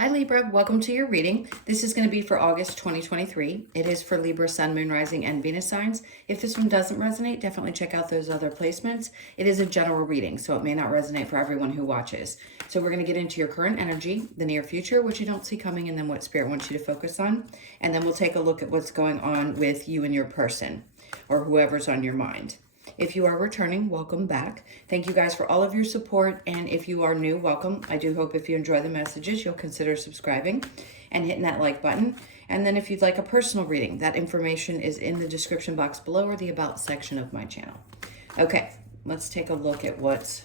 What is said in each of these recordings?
Hi Libra, welcome to your reading. This is going to be for August 2023. It is for Libra, Sun, Moon, Rising, and Venus signs. If this one doesn't resonate, definitely check out those other placements. It is a general reading, so it may not resonate for everyone who watches. So we're going to get into your current energy, the near future, which you don't see coming, and then what Spirit wants you to focus on. And then we'll take a look at what's going on with you and your person, or whoever's on your mind. If you are returning, welcome back. Thank you guys for all of your support. And if you are new, welcome. I do hope if you enjoy the messages, you'll consider subscribing and hitting that like button. And then if you'd like a personal reading, that information is in the description box below or the About section of my channel. Okay, let's take a look at what's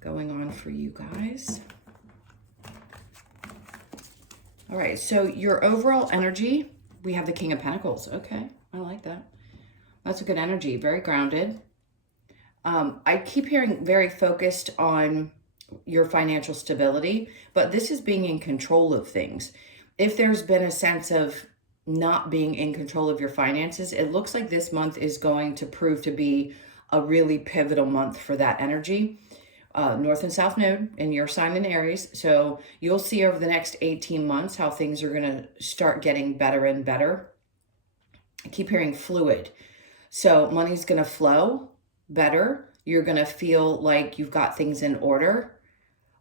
going on for you guys. All right, so your overall energy, we have the King of Pentacles. Okay, I like that. That's a good energy, very grounded. I keep hearing very focused on your financial stability, but this is being in control of things. If there's been a sense of not being in control of your finances, it looks like this month is going to prove to be a really pivotal month for that energy. North and South Node in your sign in Aries. So you'll see over the next 18 months how things are going to start getting better and better. I keep hearing fluid. So money's going to flow better. You're going to feel like you've got things in order.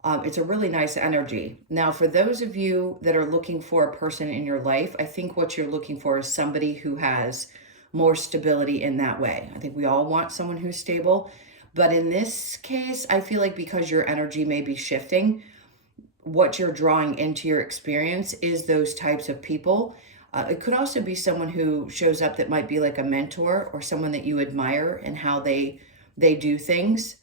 It's a really nice energy. Now, for those of you that are looking for a person in your life, I think what you're looking for is somebody who has more stability in that way. I think we all want someone who's stable. But in this case, I feel like because your energy may be shifting, what you're drawing into your experience is those types of people. It could also be someone who shows up that might be like a mentor or someone that you admire and how they do things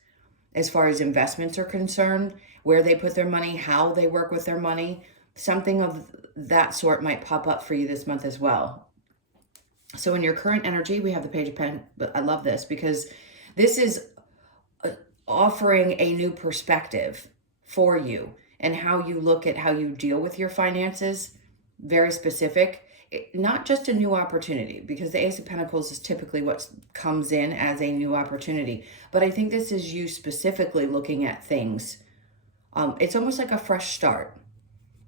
as far as investments are concerned, where they put their money, how they work with their money. Something of that sort might pop up for you this month as well. So in your current energy, we have the Page of Pentacles. But I love this because this is offering a new perspective for you and how you look at how you deal with your finances. Very specific. Not just a new opportunity, because the Ace of Pentacles is typically what comes in as a new opportunity. But I think this is you specifically looking at things. It's almost like a fresh start.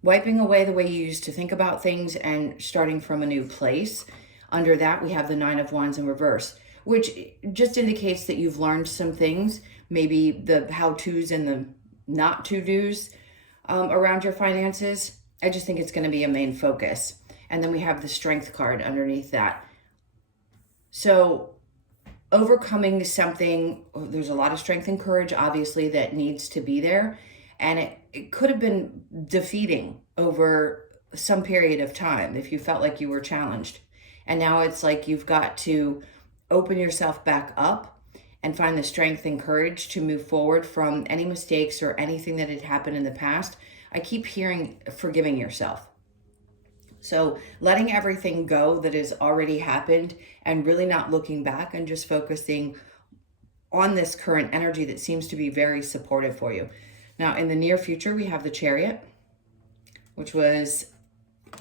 Wiping away the way you used to think about things and starting from a new place. Under that, we have the Nine of Wands in reverse, which just indicates that you've learned some things, maybe the how-tos and the not-to-dos around your finances. I just think it's going to be a main focus. And then we have the Strength card underneath that. So overcoming something, there's a lot of strength and courage, obviously, that needs to be there. And it could have been defeating over some period of time if you felt like you were challenged. And now it's like you've got to open yourself back up and find the strength and courage to move forward from any mistakes or anything that had happened in the past. I keep hearing forgiving yourself. So letting everything go that has already happened and really not looking back and just focusing on this current energy that seems to be very supportive for you. Now, in the near future, we have the Chariot, which is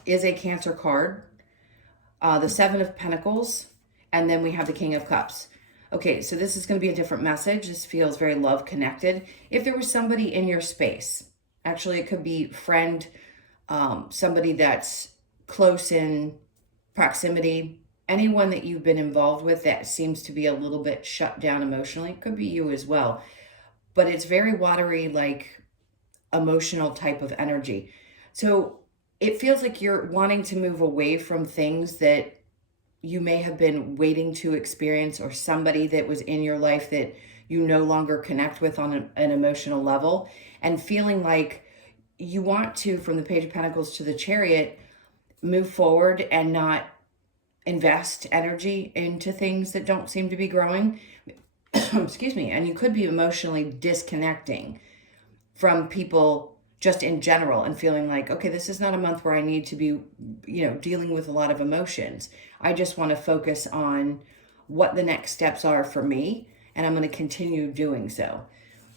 a Cancer card, the Seven of Pentacles, and then we have the King of Cups. Okay, so this is going to be a different message. This feels very love connected. If there was somebody in your space, actually it could be friend, somebody that's close in proximity, anyone that you've been involved with that seems to be a little bit shut down emotionally. It could be you as well, but it's very watery, like emotional type of energy. So it feels like you're wanting to move away from things that you may have been waiting to experience, or somebody that was in your life that you no longer connect with on an emotional level, and feeling like you want to, from the Page of Pentacles to the Chariot, move forward and not invest energy into things that don't seem to be growing. Excuse me. And you could be emotionally disconnecting from people just in general and feeling like, okay, this is not a month where I need to be, dealing with a lot of emotions. I just want to focus on what the next steps are for me, and I'm going to continue doing so.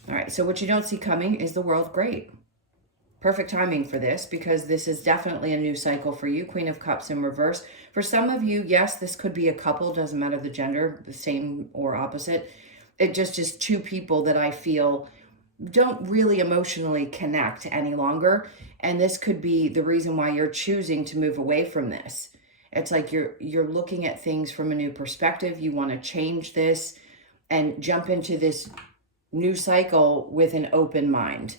All right. So what you don't see coming is the World Great. Perfect timing for this, because this is definitely a new cycle for you. Queen of Cups in reverse. For some of you, yes, this could be a couple. Doesn't matter the gender, the same or opposite. It just is two people that I feel don't really emotionally connect any longer. And this could be the reason why you're choosing to move away from this. It's like you're looking at things from a new perspective. You want to change this and jump into this new cycle with an open mind.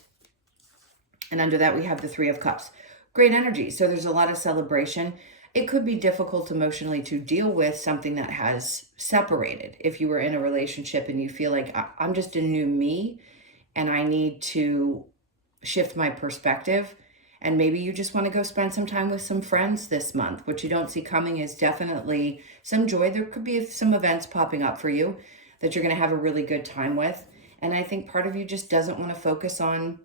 And under that, we have the Three of Cups. Great energy. So there's a lot of celebration. It could be difficult emotionally to deal with something that has separated. If you were in a relationship and you feel like I'm just a new me and I need to shift my perspective, and maybe you just want to go spend some time with some friends this month. What you don't see coming is definitely some joy. There could be some events popping up for you that you're going to have a really good time with. And I think part of you just doesn't want to focus on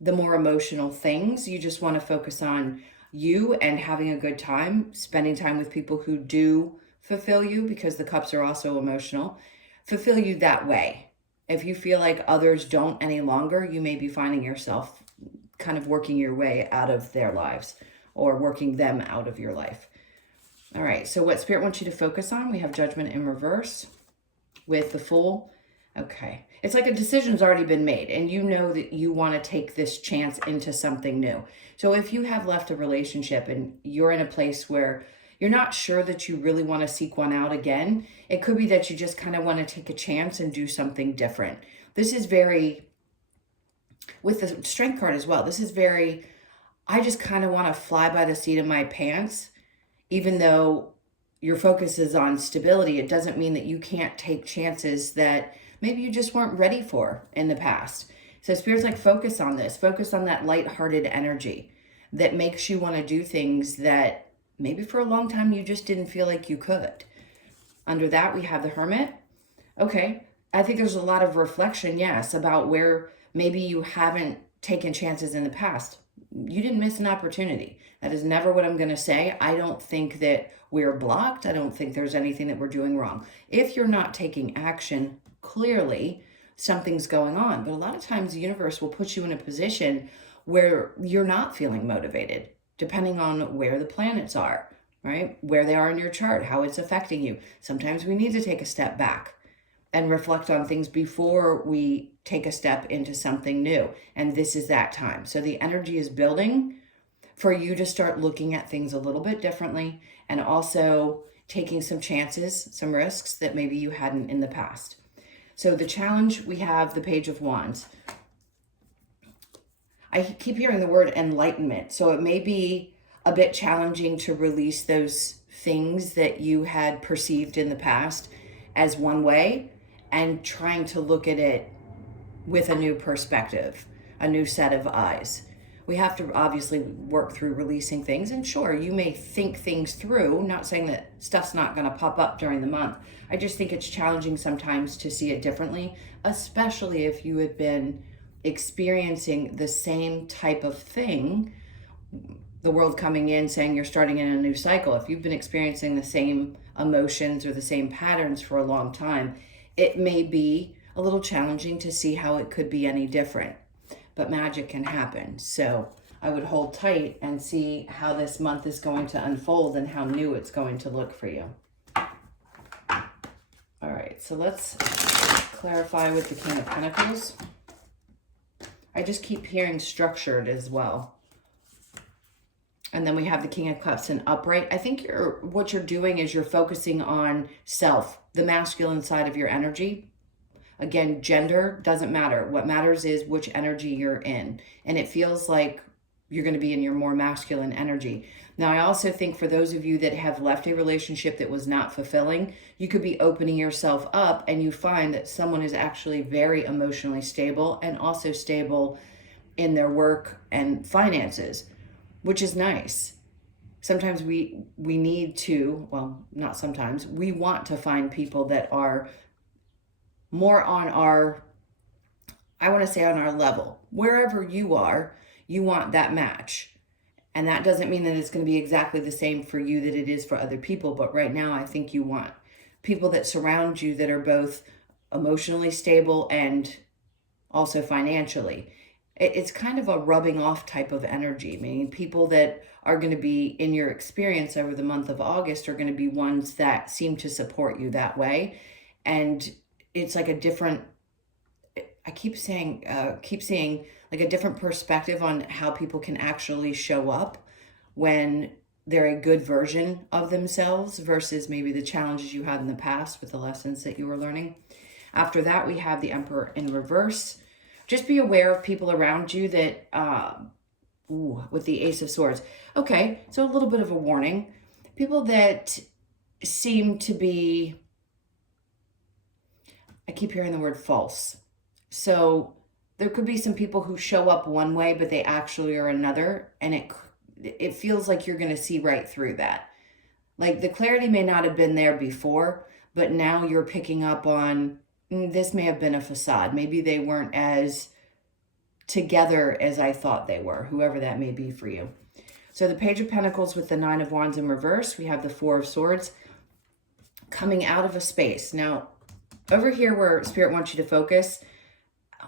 the more emotional things. You just want to focus on you and having a good time, spending time with people who do fulfill you, because the cups are also emotional, fulfill you that way. If you feel like others don't any longer, you may be finding yourself kind of working your way out of their lives or working them out of your life. All right, so what Spirit wants you to focus on, we have Judgment in reverse with the Fool. Okay, it's like a decision's already been made and you know that you want to take this chance into something new. So if you have left a relationship and you're in a place where you're not sure that you really want to seek one out again, it could be that you just kind of want to take a chance and do something different. This is very, with the Strength card as well, this is very, I just kind of want to fly by the seat of my pants. Even though your focus is on stability, it doesn't mean that you can't take chances that maybe you just weren't ready for in the past. So Spirit's like, focus on this. Focus on that lighthearted energy that makes you want to do things that maybe for a long time you just didn't feel like you could. Under that, we have the Hermit. Okay, I think there's a lot of reflection, yes, about where maybe you haven't taken chances in the past. You didn't miss an opportunity. That is never what I'm going to say. I don't think that we're blocked. I don't think there's anything that we're doing wrong. If you're not taking action, clearly something's going on. But a lot of times the universe will put you in a position where you're not feeling motivated, depending on where the planets are, right? Where they are in your chart, how it's affecting you. Sometimes we need to take a step back and reflect on things before we take a step into something new. And this is that time. So the energy is building for you to start looking at things a little bit differently and also taking some chances, some risks that maybe you hadn't in the past. So the challenge, we have the Page of Wands. I keep hearing the word enlightenment. So it may be a bit challenging to release those things that you had perceived in the past as one way and trying to look at it with a new perspective, a new set of eyes. We have to obviously work through releasing things. And sure, you may think things through, not saying that stuff's not going to pop up during the month. I just think it's challenging sometimes to see it differently, especially if you had been experiencing the same type of thing, the world coming in saying you're starting in a new cycle. If you've been experiencing the same emotions or the same patterns for a long time, it may be a little challenging to see how it could be any different. But magic can happen. So I would hold tight and see how this month is going to unfold and how new it's going to look for you. All right, so let's clarify with the King of Pentacles. I just keep hearing structured as well. And then we have the King of Cups and upright. I think what you're doing is you're focusing on self, the masculine side of your energy. Again, gender doesn't matter. What matters is which energy you're in. And it feels like you're going to be in your more masculine energy. Now, I also think for those of you that have left a relationship that was not fulfilling, you could be opening yourself up and you find that someone is actually very emotionally stable and also stable in their work and finances, which is nice. Sometimes we need to, well, not sometimes, we want to find people that are more on our, I want to say on our level. Wherever you are, you want that match. And that doesn't mean that it's going to be exactly the same for you that it is for other people. But right now, I think you want people that surround you that are both emotionally stable and also financially. It's kind of a rubbing off type of energy, meaning people that are going to be in your experience over the month of August are going to be ones that seem to support you that way. And it's like a different, I keep saying, keep seeing like a different perspective on how people can actually show up when they're a good version of themselves versus maybe the challenges you had in the past with the lessons that you were learning. After that, we have the Emperor in reverse. Just be aware of people around you that, with the Ace of Swords. Okay, so a little bit of a warning. People that seem to be, I keep hearing the word false. So there could be some people who show up one way, but they actually are another, and it feels like you're going to see right through that. Like the clarity may not have been there before, but now you're picking up on this may have been a facade. Maybe they weren't as together as I thought they were, whoever that may be for you. So the Page of Pentacles with the Nine of Wands in reverse, we have the Four of Swords coming out of a space. Now, over here where Spirit wants you to focus,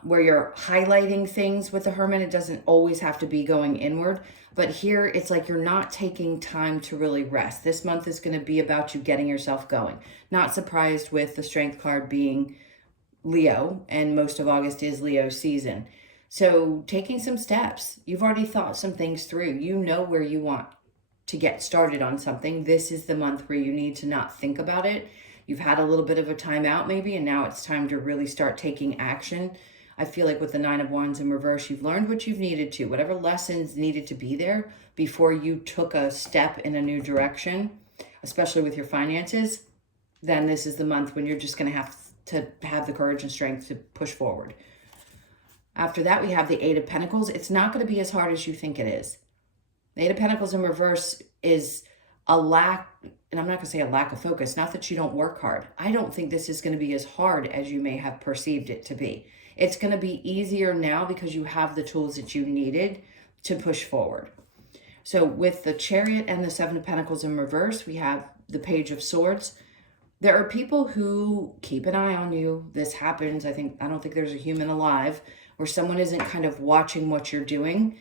where you're highlighting things with the Hermit, it doesn't always have to be going inward, but here it's like you're not taking time to really rest. This month is going to be about you getting yourself going. Not surprised with the Strength card being Leo, and most of August is Leo season. So taking some steps. You've already thought some things through. You know where you want to get started on something. This is the month where you need to not think about it. You've had a little bit of a timeout maybe, and now it's time to really start taking action. I feel like with the Nine of Wands in reverse, you've learned what you've needed to, whatever lessons needed to be there before you took a step in a new direction, especially with your finances. Then this is the month when you're just going to have the courage and strength to push forward. After that, we have the Eight of Pentacles. It's not going to be as hard as you think it is. The Eight of Pentacles in reverse is a lack, and I'm not going to say a lack of focus, not that you don't work hard. I don't think this is going to be as hard as you may have perceived it to be. It's going to be easier now because you have the tools that you needed to push forward. So with the Chariot and the Seven of Pentacles in reverse, we have the Page of Swords. There are people who keep an eye on you. This happens. I don't think there's a human alive where someone isn't kind of watching what you're doing.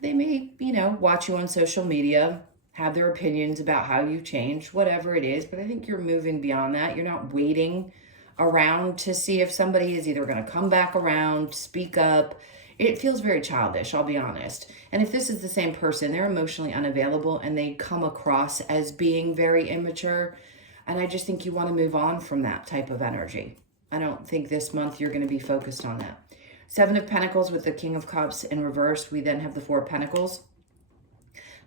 They may, watch you on social media, have their opinions about how you change, whatever it is. But I think you're moving beyond that. You're not waiting around to see if somebody is either going to come back around, speak up. It feels very childish, I'll be honest. And if this is the same person, they're emotionally unavailable and they come across as being very immature. And I just think you want to move on from that type of energy. I don't think this month you're going to be focused on that. Seven of Pentacles with the King of Cups in reverse. We then have the Four of Pentacles.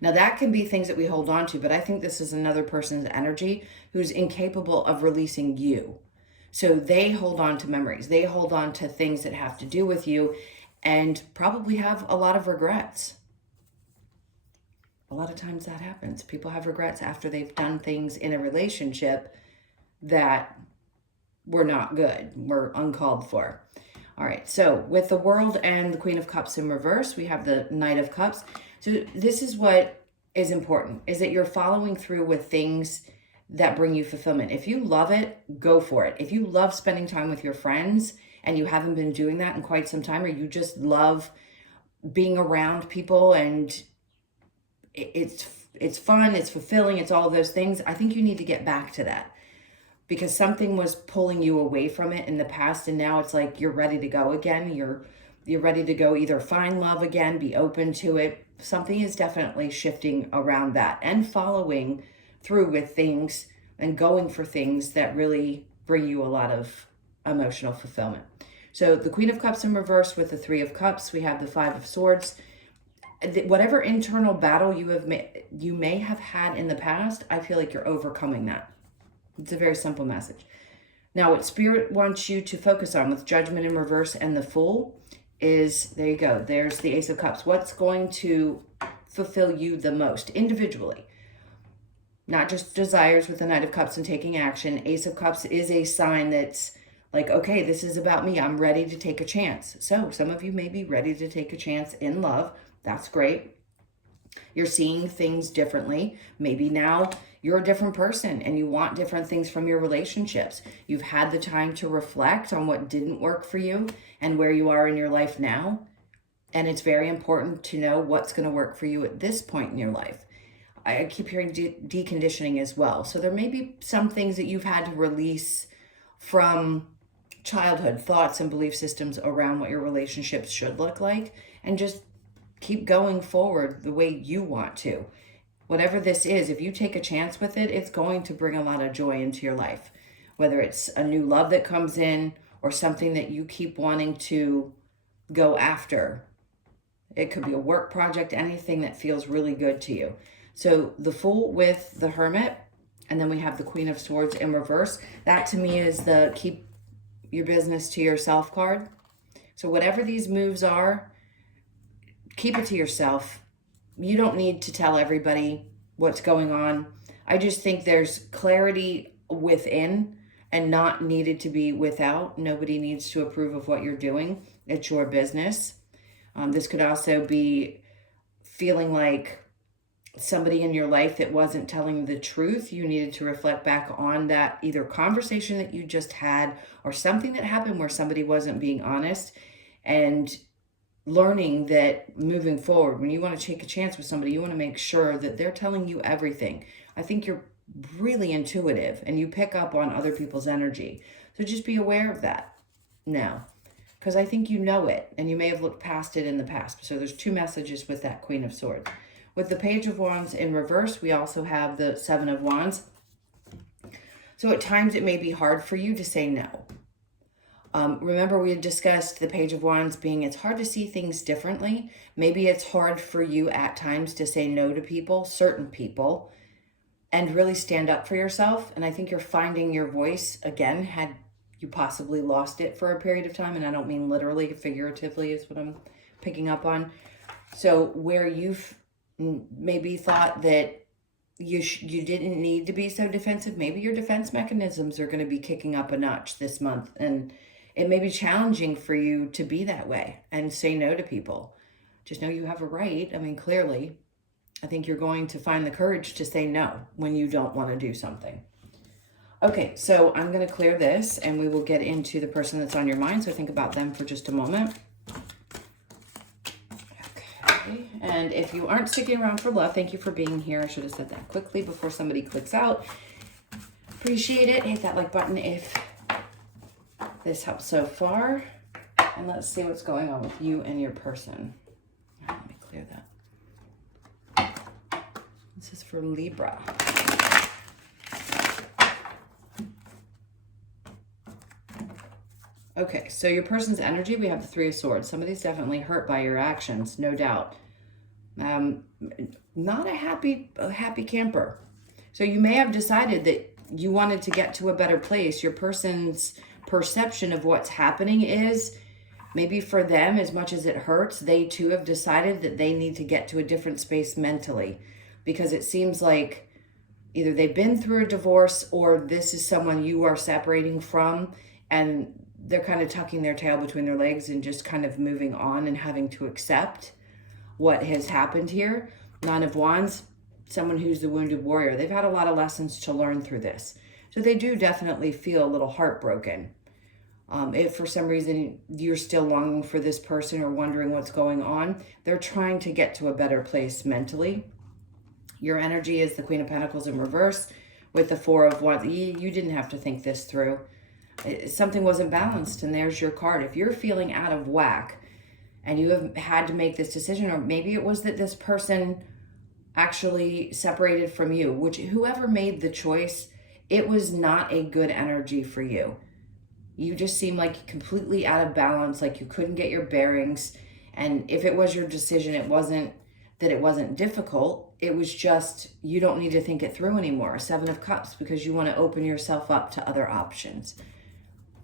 Now that can be things that we hold on to, but I think this is another person's energy who's incapable of releasing you. So they hold on to memories. They hold on to things that have to do with you and probably have a lot of regrets. A lot of times that happens. People have regrets after they've done things in a relationship that were not good, were uncalled for. All right, so with the World and the Queen of Cups in reverse, we have the Knight of Cups. So this is what is important, is that you're following through with things that bring you fulfillment. If you love it, go for it. If you love spending time with your friends and you haven't been doing that in quite some time, or you just love being around people and it's fun, it's fulfilling, it's all of those things, I think you need to get back to that because something was pulling you away from it in the past, and now it's like you're ready to go again. You're ready to go either find love again, be open to it. Something is definitely shifting around that and following through with things and going for things that really bring you a lot of emotional fulfillment. So the Queen of Cups in reverse with the Three of Cups, we have the Five of Swords. Whatever internal battle you may have had in the past, I feel like you're overcoming that. It's a very simple message. Now, what Spirit wants you to focus on with Judgment in reverse and the Fool is, there you go, there's the Ace of Cups. What's going to fulfill you the most individually? Not just desires with the Knight of Cups and taking action. Ace of Cups is a sign that's like, okay, this is about me. I'm ready to take a chance. So some of you may be ready to take a chance in love. That's great. You're seeing things differently. Maybe now you're a different person and you want different things from your relationships. You've had the time to reflect on what didn't work for you and where you are in your life now. And it's very important to know what's going to work for you at this point in your life. I keep hearing deconditioning as well. So there may be some things that you've had to release from childhood thoughts and belief systems around what your relationships should look like, and just keep going forward the way you want to. Whatever this is, if you take a chance with it, it's going to bring a lot of joy into your life. Whether it's a new love that comes in or something that you keep wanting to go after. It could be a work project, anything that feels really good to you. So the Fool with the Hermit, and then we have the Queen of Swords in reverse. That to me is the keep your business to yourself card. So whatever these moves are, keep it to yourself. You don't need to tell everybody what's going on. I just think there's clarity within and not needed to be without. Nobody needs to approve of what you're doing. It's your business. This could also be feeling like somebody in your life that wasn't telling the truth. You needed to reflect back on that either conversation that you just had or something that happened where somebody wasn't being honest, and learning that moving forward, when you want to take a chance with somebody, you want to make sure that they're telling you everything. I think you're really intuitive and you pick up on other people's energy. So just be aware of that now, because I think you know it and you may have looked past it in the past. So there's two messages with that Queen of Swords. With the Page of Wands in reverse, we also have the Seven of Wands. So at times it may be hard for you to say no. Remember, we had discussed the Page of Wands being, it's hard to see things differently. Maybe it's hard for you at times to say no to people, certain people, and really stand up for yourself. And I think you're finding your voice again, had you possibly lost it for a period of time. And I don't mean literally, figuratively is what I'm picking up on. So where you've maybe thought that you didn't need to be so defensive, maybe your defense mechanisms are going to be kicking up a notch this month. And it may be challenging for you to be that way and say no to people. Just know you have a right. I mean, clearly, I think you're going to find the courage to say no when you don't want to do something. Okay, so I'm going to clear this and we will get into the person that's on your mind. So think about them for just a moment. Okay, and if you aren't sticking around for love, thank you for being here. I should have said that quickly before somebody clicks out. Appreciate it. Hit that like button if this helps so far. And let's see what's going on with you and your person. All right, let me clear that. This is for Libra. Okay, so your person's energy, we have the Three of Swords. Somebody's definitely hurt by your actions, no doubt. Not a happy camper. So you may have decided that you wanted to get to a better place. Your person's perception of what's happening is, maybe for them, as much as it hurts, they too have decided that they need to get to a different space mentally, because it seems like either they've been through a divorce or this is someone you are separating from, and they're kind of tucking their tail between their legs and just kind of moving on and having to accept what has happened here. Nine of Wands, someone who's the wounded warrior. They've had a lot of lessons to learn through this. So they do definitely feel a little heartbroken. If for some reason you're still longing for this person or wondering what's going on, they're trying to get to a better place mentally. Your energy is the Queen of Pentacles in reverse with the Four of Wands. You didn't have to think this through. Something wasn't balanced, and there's your card. If you're feeling out of whack and you have had to make this decision, or maybe it was that this person actually separated from you, which whoever made the choice, it was not a good energy for you. You just seemed like completely out of balance, like you couldn't get your bearings. And if it was your decision, it wasn't that it wasn't difficult. It was just, you don't need to think it through anymore. Seven of Cups, because you want to open yourself up to other options,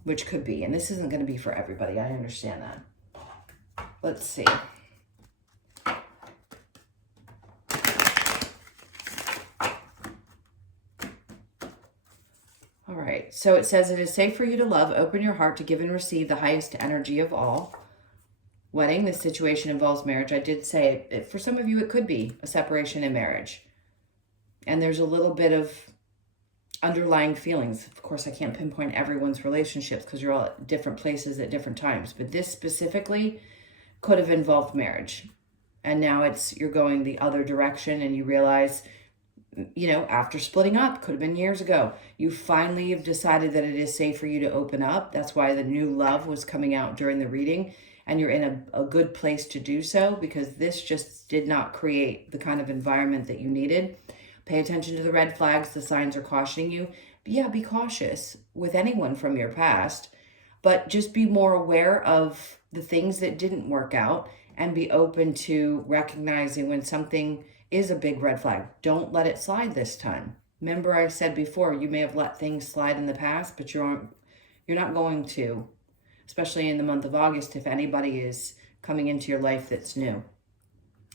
which could be, and this isn't going to be for everybody. I understand that. Let's see. All right, so it says, it is safe for you to love, open your heart to give and receive the highest energy of all. Wedding, this situation involves marriage. I did say, for some of you, it could be a separation in marriage. And there's a little bit of underlying feelings. Of course, I can't pinpoint everyone's relationships because you're all at different places at different times. But this specifically could have involved marriage. And now you're going the other direction and you realize you know, after splitting up, could have been years ago, you finally have decided that it is safe for you to open up. That's why the new love was coming out during the reading, and you're in a good place to do so, because this just did not create the kind of environment that you needed. Pay attention to the red flags. The signs are cautioning you. But yeah, be cautious with anyone from your past, but just be more aware of the things that didn't work out and be open to recognizing when something is a big red flag. Don't let it slide this time. Remember, I said before, you may have let things slide in the past, but you're not going to, especially in the month of August, if anybody is coming into your life that's new.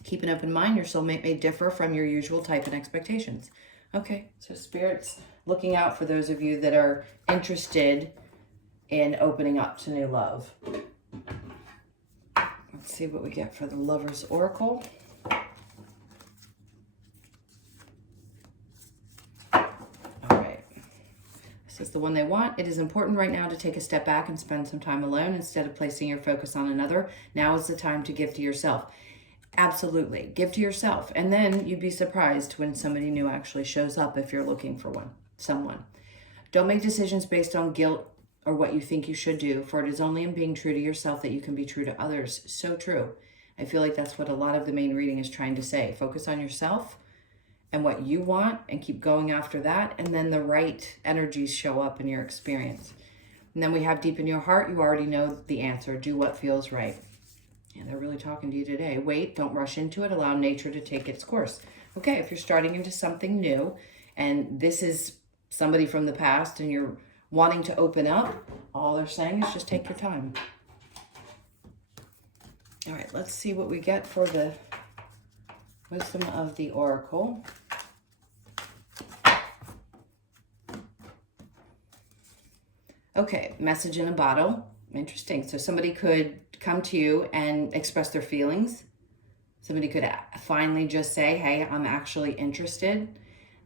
Keep an open mind. Your soulmate may differ from your usual type and expectations. Okay, so Spirit's looking out for those of you that are interested in opening up to new love. Let's see what we get for the Lover's Oracle. This is the one they want. It is important right now to take a step back and spend some time alone instead of placing your focus on another. Now is the time to give to yourself. Absolutely. Give to yourself. And then you'd be surprised when somebody new actually shows up if you're looking for someone. Don't make decisions based on guilt or what you think you should do, for it is only in being true to yourself that you can be true to others. So true. I feel like that's what a lot of the main reading is trying to say. Focus on yourself and what you want and keep going after that. And then the right energies show up in your experience. And then we have deep in your heart, you already know the answer. Do what feels right. Yeah, they're really talking to you today. Wait, don't rush into it. Allow nature to take its course. Okay, if you're starting into something new and this is somebody from the past and you're wanting to open up, all they're saying is just take your time. All right, let's see what we get for the wisdom of the Oracle. Okay, message in a bottle. Interesting. So somebody could come to you and express their feelings. Somebody could finally just say, hey, I'm actually interested.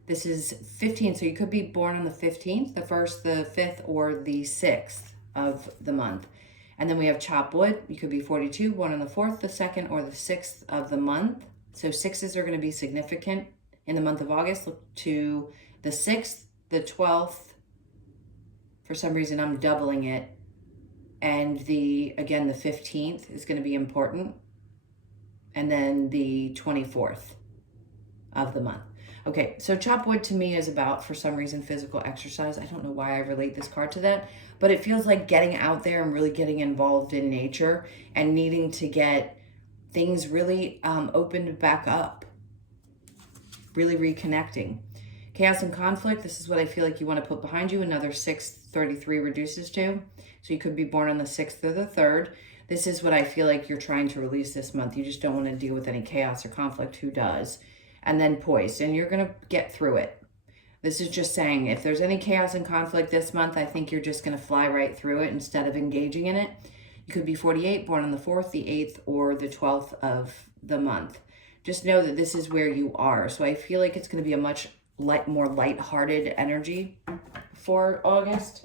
This is 15, so you could be born on the 15th, the 1st, the 5th, or the 6th of the month. And then we have chop wood. You could be 42, born on the 4th, the 2nd, or the 6th of the month. So 6s are going to be significant in the month of August. Look to the 6th, the 12th. For some reason, I'm doubling it. And the 15th is going to be important. And then the 24th of the month. Okay, so chop wood to me is about, for some reason, physical exercise. I don't know why I relate this card to that, but it feels like getting out there and really getting involved in nature and needing to get things really opened back up, really reconnecting. Chaos and conflict, this is what I feel like you want to put behind you. Another 633 reduces to. So you could be born on the 6th or the 3rd. This is what I feel like you're trying to release this month. You just don't want to deal with any chaos or conflict. Who does? And then poised, and you're going to get through it. This is just saying, if there's any chaos and conflict this month, I think you're just going to fly right through it instead of engaging in it. You could be 48, born on the 4th, the 8th, or the 12th of the month. Just know that this is where you are. So I feel like it's going to be a much more lighthearted energy for August.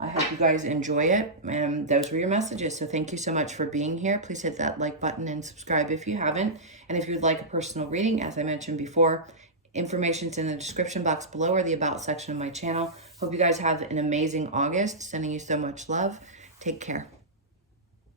I hope you guys enjoy it. And those were your messages. So thank you so much for being here. Please hit that like button and subscribe if you haven't. And if you'd like a personal reading, as I mentioned before, information's in the description box below or the About section of my channel. Hope you guys have an amazing August. Sending you so much love. Take care.